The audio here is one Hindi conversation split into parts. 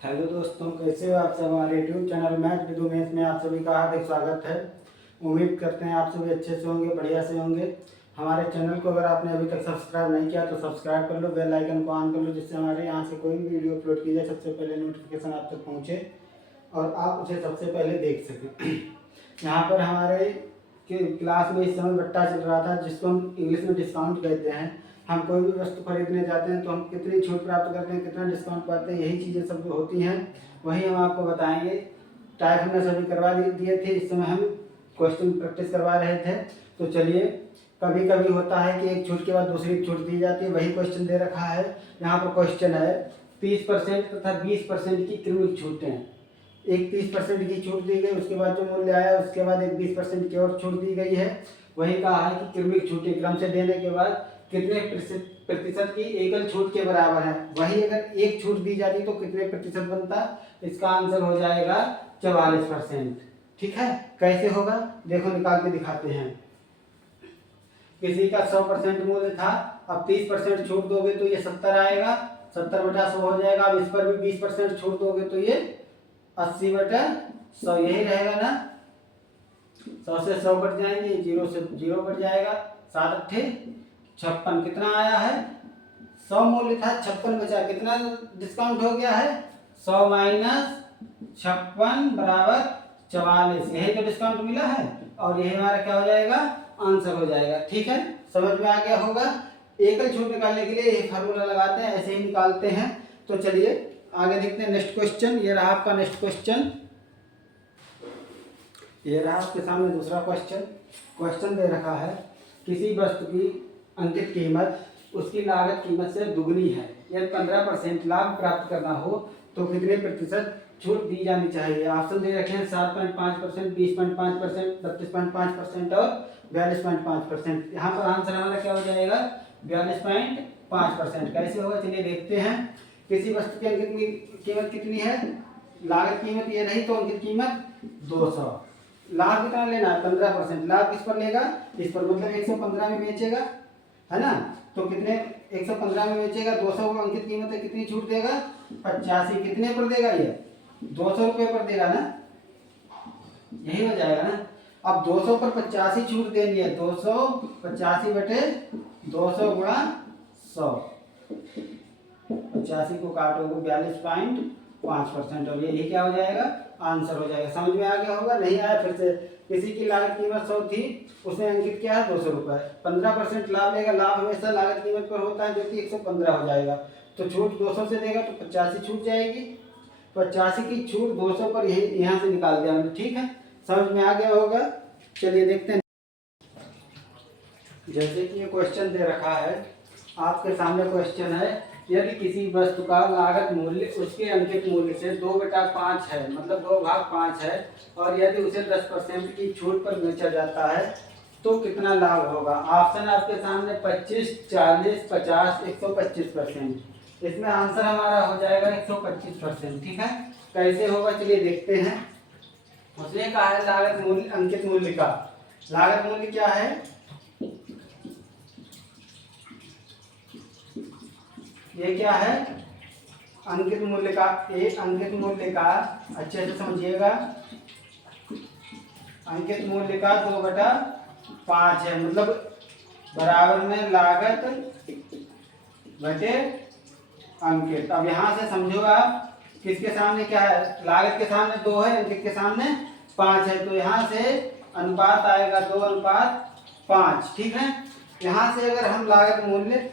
हेलो दोस्तों, कैसे हो आप सब। हमारे YouTube channel math with Umesh में आप सभी का हार्दिक स्वागत है। उम्मीद करते हैं आप सभी अच्छे से होंगे, बढ़िया से होंगे। हमारे चैनल को अगर आपने अभी तक सब्सक्राइब नहीं किया तो सब्सक्राइब कर लो, बेल आइकन को ऑन कर लो, जिससे हमारे यहाँ से कोई भी वीडियो अपलोड की जाए सबसे पहले नोटिफिकेशन आप तक पहुँचे और आप उसे सबसे पहले देख सकें। यहाँ पर हमारे क्लास में इस समय बट्टा चल रहा था, जिसको हम इंग्लिश में डिस्काउंट कहते हैं। हम कोई भी वस्तु खरीदने जाते हैं तो हम कितनी छूट प्राप्त करते हैं, कितना डिस्काउंट पाते हैं, यही चीज़ें सब जो होती हैं वही हम आपको बताएंगे। टाइप हमने सभी करवा दिए थे, इस समय हम क्वेश्चन प्रैक्टिस करवा रहे थे। तो चलिए, कभी कभी होता है कि एक छूट के बाद दूसरी छूट दी जाती है, वही क्वेश्चन दे रखा है। यहाँ पर क्वेश्चन है 30% तथा 20% की क्रमिक छूटें। एक 30% की छूट दी गई, उसके बाद जो मूल्य आया उसके बाद एक 20% की और छूट दी गई है। वही कहा है कि क्रमिक छूटें क्रम से देने के बाद कितने प्रतिशत की एकल छूट के बराबर है। वही अगर एक छूट दी जाती तो कितने प्रतिशत बनता, इसका आंसर हो जाएगा 44%। ठीक है, कैसे होगा देखो, निकाल के दिखाते हैं। किसी का 100% मूल्य था, अब 30% छूट दोगे तो ये 70 आएगा, 70/100 हो जाएगा। अब इस पर भी 20% छूट दोगे तो ये 80/100 यही रहेगा ना। 100 से 100 कट जाएंगे, 0 से 0 कट जाएगा। 7×8 56 कितना आया है, 100 मूल्य था, 56 बचा, कितना डिस्काउंट हो गया है, 100 - 56 बराबर 44। यही तो डिस्काउंट मिला है और यही हमारा क्या हो जाएगा, आंसर हो जाएगा। ठीक है, समझ में आ गया होगा। एकल छूट निकालने के लिए ये फार्मूला लगाते हैं, ऐसे ही निकालते हैं। तो चलिए आगे देखते हैं नेक्स्ट क्वेश्चन। ये रहा आपका नेक्स्ट क्वेश्चन, ये रहा आपके सामने दूसरा क्वेश्चन। क्वेश्चन दे रखा है किसी वस्तु की अंकित कीमत उसकी लागत कीमत से दुगनी है। यदि 15% लाभ प्राप्त करना हो तो कितने प्रतिशत छूट दी जानी चाहिए। ऑप्शन दे रखे हैं 7.5%, 20.5%, 32.5% और 42.5%। यहाँ पर आंसर हमारा क्या हो जाएगा, 42.5%। कैसे होगा चलिए देखते हैं। किसी वस्तु की अंकित कीमत कितनी है, लागत कीमत ये रही तो अंकित कीमत 200। लाभ कितना लेना है, 15%। लाभ किस पर लेगा, इस पर, मतलब 115 में बेचेगा, है ना। तो कितने, 115 में बेचेगा, 200 को अंकित कीमत है, कितनी छूट देगा, 85। कितने पर देगा, ये 200 रुपये पर देगा ना, यही हो जाएगा ना। अब 200 पर 85 छूट देनी है, 285/200 गुणा 100। 85 को काटोगे 42.5% और यही क्या हो जाएगा, आंसर हो जाएगा। समझ में आ गया होगा, नहीं आया फिर से। किसी की लागत कीमत 100 थी, उसने अंकित किया है 200 रुपये, 15% लाभ लेगा। लाभ हमेशा लागत कीमत पर होता है, जो कि 115 हो जाएगा। तो छूट 200 से देगा तो 85 छूट जाएगी। 85 की छूट 200 पर यही यहाँ से निकाल दिया हमने। ठीक है, समझ में आ गया होगा। चलिए देखते हैं। जैसे कि ये क्वेश्चन दे रखा है आपके सामने, क्वेश्चन है यदि किसी वस्तु का लागत मूल्य उसके अंकित मूल्य से 2/5 है, मतलब 2/5 है, और यदि उसे 10% की छूट पर बेचा जाता है तो कितना लाभ होगा। ऑप्शन आपके सामने 25, 40, 50, 125%। इसमें आंसर हमारा हो जाएगा 125%। ठीक है, कैसे होगा चलिए देखते हैं। उसने कहा है लागत मूल्य, अंकित मूल्य का लागत मूल्य क्या है, ये क्या है, अंकित मूल्य का, एक अंकित मूल्य का, अच्छे से समझिएगा, अंकित मूल्य का 2/5 है, मतलब बराबर में लागत बटे अंकित। अब यहाँ से समझो आप, किसके सामने क्या है, लागत के सामने 2 है, अंकित के सामने 5 है, तो यहाँ से अनुपात आएगा 2:5। ठीक है, यहाँ से अगर हम लागत मूल्य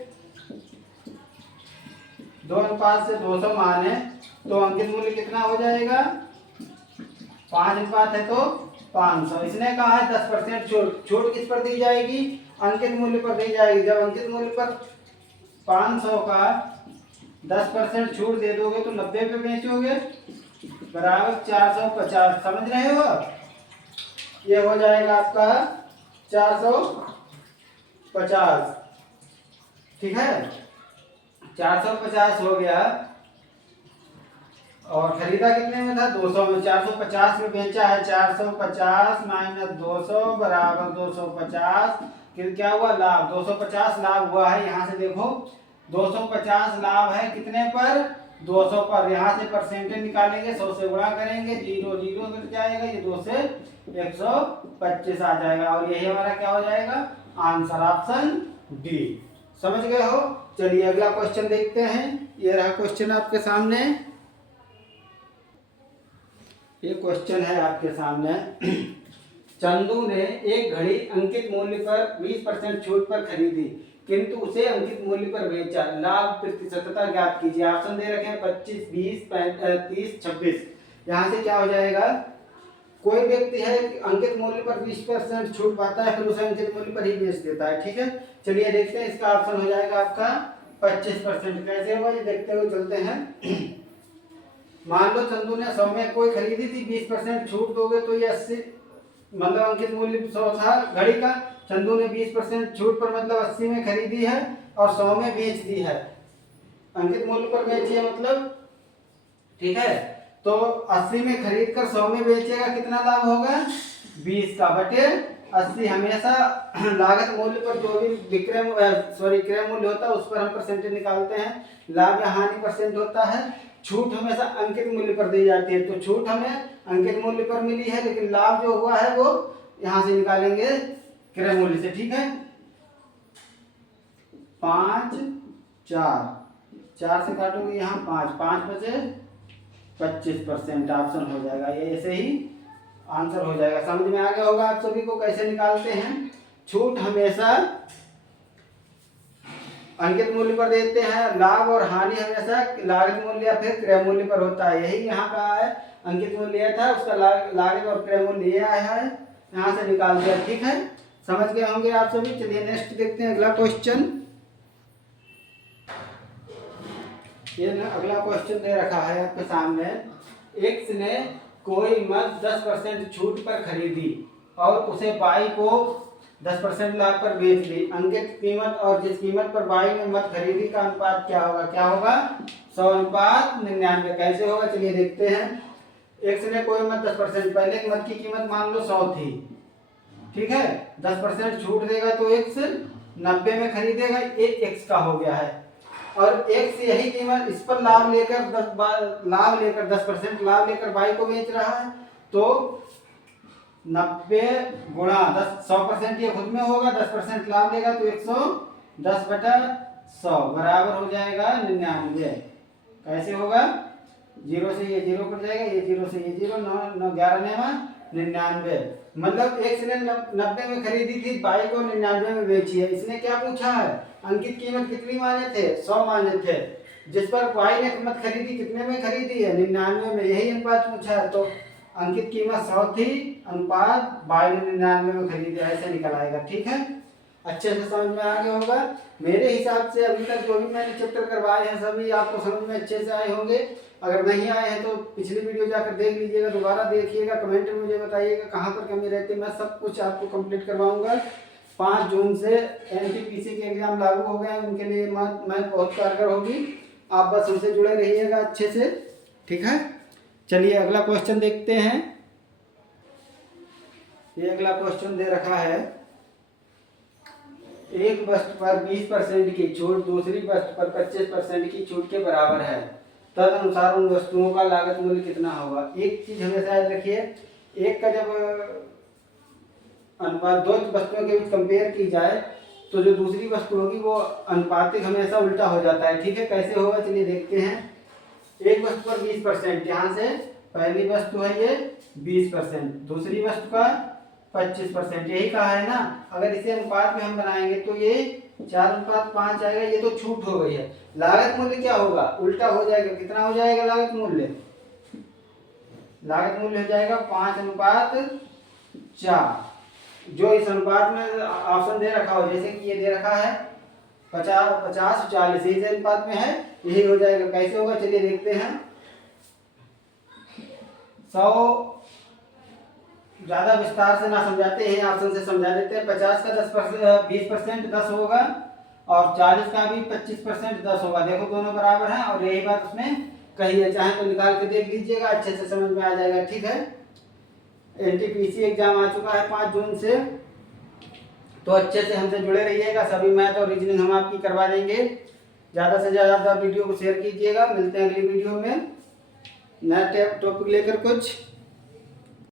2 अनुपात से 200 माने तो अंकित मूल्य कितना हो जाएगा, 5 अनुपात है तो 500। इसने कहा है 10% छूट। छूट किस पर दी जाएगी, अंकित मूल्य पर दी जाएगी। जब अंकित मूल्य पर 500 का 10% छूट दे दोगे तो 90 पे बेचोगे, बराबर 450। समझ रहे हो, ये हो जाएगा आपका 450। ठीक है, 450 हो गया। और खरीदा कितने में था, 200 में। 450 में बेचा है, 450 - 200 बराबर 250। फिर क्या हुआ, लाभ 250 लाभ हुआ है। यहाँ से देखो 250 लाभ है कितने पर, 200 पर। यहाँ से परसेंटेज निकालेंगे, 100 से गुणा करेंगे, 0 0 कट जाएगा, ये 2 से 125 आ जाएगा और यही हमारा क्या हो जाएगा, आंसर ऑप्शन डी। समझ गए हो। चलिए अगला क्वेश्चन देखते हैं। ये रहा क्वेश्चन आपके सामने। ये क्वेश्चन है आपके सामने। चंदू ने एक घड़ी अंकित मूल्य पर 20% छूट पर खरीदी, किंतु उसे अंकित मूल्य पर बेचा। लाभ प्रतिशतता ज्ञात कीजिए। ऑप्शन दे रखे हैं 25, 20, 30, 26। यहाँ से क्या हो जाएगा, कोई व्यक्ति है अंकित मूल्य पर 20% छूट पाता है, फिर उसे अंकित मूल्य पर ही बेच देता है। ठीक है, चलिए देखते हैं। इसका ऑप्शन हो जाएगा आपका 25%। कैसे होगा ये देखते हुए चलते हैं। मान लो चंदू ने 100 में कोई खरीदी थी, 20% छूट दोगे तो ये 80, मतलब अंकित मूल्य 100 था घड़ी का, चंदू ने 20% छूट पर मतलब 80 में खरीदी है और 100 में बेच दी है। अंकित मूल्य पर बेची है मतलब, ठीक है, तो 80 में खरीद कर 100 में बेचेगा, कितना लाभ होगा, 20 का बटे 80। हमेशा लागत मूल्य पर जो भी क्रय मूल्य होता है उस पर हम परसेंटेज निकालते हैं। लाभ या हानि परसेंट होता है। छूट हमेशा अंकित मूल्य पर दी जाती है, तो छूट हमें अंकित मूल्य पर मिली है, लेकिन लाभ जो हुआ है वो यहाँ से निकालेंगे क्रय मूल्य से। ठीक है, 5 4 से काटोगे यहाँ 5 5 बचे 25%। ऑप्शन हो जाएगा ये, ऐसे ही आंसर हो जाएगा। समझ में आ गया होगा आप सभी को कैसे निकालते हैं। छूट हमेशा अंकित मूल्य पर देते हैं, लाभ और हानि हमेशा लागत मूल्य या फिर क्रय मूल्य पर होता है। यही यहाँ का है, अंकित मूल्य था, उसका लागत और क्रय मूल्य ये आया है, यहाँ से निकालते हैं। ठीक है, समझ गए होंगे आप सभी। चलिए नेक्स्ट देखते हैं अगला क्वेश्चन। ये अगला क्वेश्चन दे रखा है आपके सामने। एक्स ने कोई मद 10% छूट पर खरीदी और उसे बाई को 10% लाभ पर बेच दी। अंकित कीमत और जिस कीमत पर बाई ने मद खरीदी का अनुपात क्या होगा, क्या होगा, 100 अनुपात 99। कैसे होगा चलिए देखते हैं। एक्स ने कोई मद 10%, पहले मद की कीमत मान लो 100 थी, ठीक है, 10% छूट देगा तो एक्स 90 में खरीदेगा, ये एक्स का हो गया है। और एक्स यही कीमत इस पर लाभ लेकर 10% लाभ लेकर बाई को बेच रहा है, तो 90 गुणा 10, 100% ये खुद में होगा, 10% लाभ लेगा तो 110 बटा 100 बराबर हो जाएगा 99। कैसे होगा, 0 से ये 0 कट जाएगा, ये 0 से ये 0, 9 11 99। मतलब एक्स ने 90 में खरीदी थी, बाई को 99 में बेची है। इसने क्या पूछा है, अंकित कीमत कितनी माने थे, 100 माने थे, जिस पर बाई ने कीमत खरीदी कितने में खरीदी है, 99 में, यही अनुपात पूछा है। तो अंकित कीमत 100 थी, अनुपात बाई ने 99 में खरीदी, ऐसे निकल आएगा। ठीक है, अच्छे से समझ में आ गया होगा। मेरे हिसाब से अभी तक जो भी मैंने चैप्टर करवाए हैं सभी आपको समझ में अच्छे से आए होंगे। अगर नहीं आए हैं तो पिछली वीडियो जाकर देख लीजिएगा, दोबारा देखिएगा, कमेंट में मुझे बताइएगा कहाँ पर कमी रहती है। मैं सब कुछ आपको कंप्लीट करवाऊंगा। 5 जून से एनटीपीसी के एग्जाम लागू हो गए हैं, उनके लिए मैं बहुत कारगर होगी। आप बस हमसे जुड़े रहिएगा अच्छे से। ठीक है, चलिए अगला क्वेश्चन देखते हैं। ये अगला क्वेश्चन दे रखा है, एक वस्तु पर 20% की छूट दूसरी वस्तु पर 25% की छूट के बराबर है, तदनुसार उन वस्तुओं का लागत मूल्य कितना होगा। एक चीज हमेशा याद रखिए, एक का जब अनुपात दो वस्तुओं के बीच कंपेयर की जाए तो जो दूसरी वस्तु होगी वो अनुपातिक हमेशा उल्टा हो जाता है। ठीक है, कैसे होगा चलिए देखते हैं। एक वस्तु पर 20%, यहाँ से पहली वस्तु है ये 20%, दूसरी वस्तु का 25%, यही कहा है ना। अगर इसे अनुपात में हम बनाएंगे तो ये 4:5 आएगा, ये तो छूट हो गई है। लागत मूल्य क्या होगा, उल्टा हो जाएगा, कितना हो जाएगा लागत मूल्य, लागत मूल्य हो जाएगा 5:4। जो इस अनुपात में ऑप्शन दे रखा हो, जैसे कि ये दे रखा है 50-40, इस अनुपात में है, यही हो जाएगा। कैसे होगा चलिए देखते हैं। 100 ज्यादा विस्तार से ना समझाते हैं, ऑप्शन से समझा देते हैं। 50 का 20% 10 होगा और 40 का भी 25% 10 होगा। देखो दोनों बराबर हैं और यही बात उसमें कही है, चाहे तो निकाल के देख लीजिएगा, अच्छे से समझ में आ जाएगा। ठीक है, एनटीपीसी एग्जाम आ चुका है 5 जून से, तो अच्छे से हमसे जुड़े रहिएगा। सभी मैथ और रीजनिंग हम आपकी करवा देंगे। ज़्यादा से ज़्यादा वीडियो को शेयर कीजिएगा। मिलते हैं अगली वीडियो में नया टॉपिक लेकर कुछ।